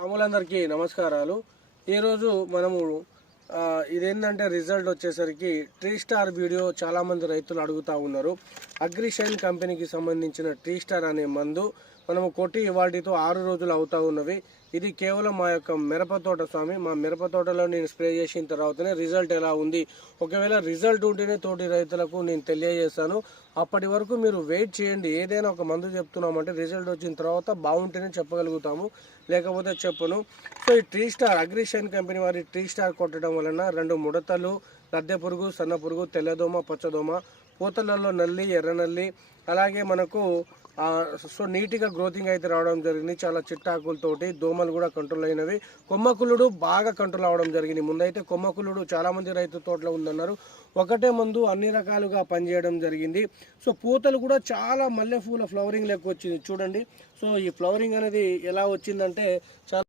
రాములందరికీ నమస్కారాలు. ఈరోజు మనము ఇదేంటంటే రిజల్ట్ వచ్చేసరికి ట్రీ స్టార్ వీడియో చాలామంది రైతులు అడుగుతూ ఉన్నారు. అగ్రిషైన్ కంపెనీకి సంబంధించిన ట్రీ స్టార్ అనే మందు మనము కొట్టి ఇవాటితో ఆరు రోజులు అవుతా ఉన్నవి. ఇది కేవలం మా యొక్క మిరపతోట స్వామి. మా మిరప తోటలో నేను స్ప్రే చేసిన తర్వాతనే రిజల్ట్ ఎలా ఉంది? ఒకవేళ రిజల్ట్ ఉంటేనే తోటి రైతులకు నేను తెలియజేస్తాను అప్పటి వరకు మీరు వెయిట్ చేయండి. ఏదైనా ఒక మందు చెప్తున్నామంటే రిజల్ట్ వచ్చిన తర్వాత బాగుంటేనే చెప్పగలుగుతాము. లేకపోతే చెప్పను. సో ఈ ట్రీ స్టార్ అగ్రిషన్ కంపెనీ వారి ట్రీ స్టార్ కొట్టడం వలన రెండు ముడతలు లద్దె పురుగు సన్న పురుగు తెల్లదోమ పచ్చదోమ పూతలలో నల్లి ఎర్ర నల్లి అలాగే మనకు సో నీట్గా గ్రోతింగ్ అయితే రావడం జరిగింది. చాలా చిట్టాకులతోటి దోమలు కూడా కంట్రోల్ అయినవి. కొమ్మకులుడు బాగా కంట్రోల్ అవడం జరిగింది. ముందైతే కొమ్మకులుడు చాలామంది రైతు తోటలో ఉందన్నారు. ఒకటే మందు అన్ని రకాలుగా పనిచేయడం జరిగింది. సో పూతలు కూడా చాలా మల్లెపూల ఫ్లవరింగ్ లెక్క వచ్చింది. చూడండి. సో ఈ ఫ్లవరింగ్ అనేది ఎలా వచ్చిందంటే చాలా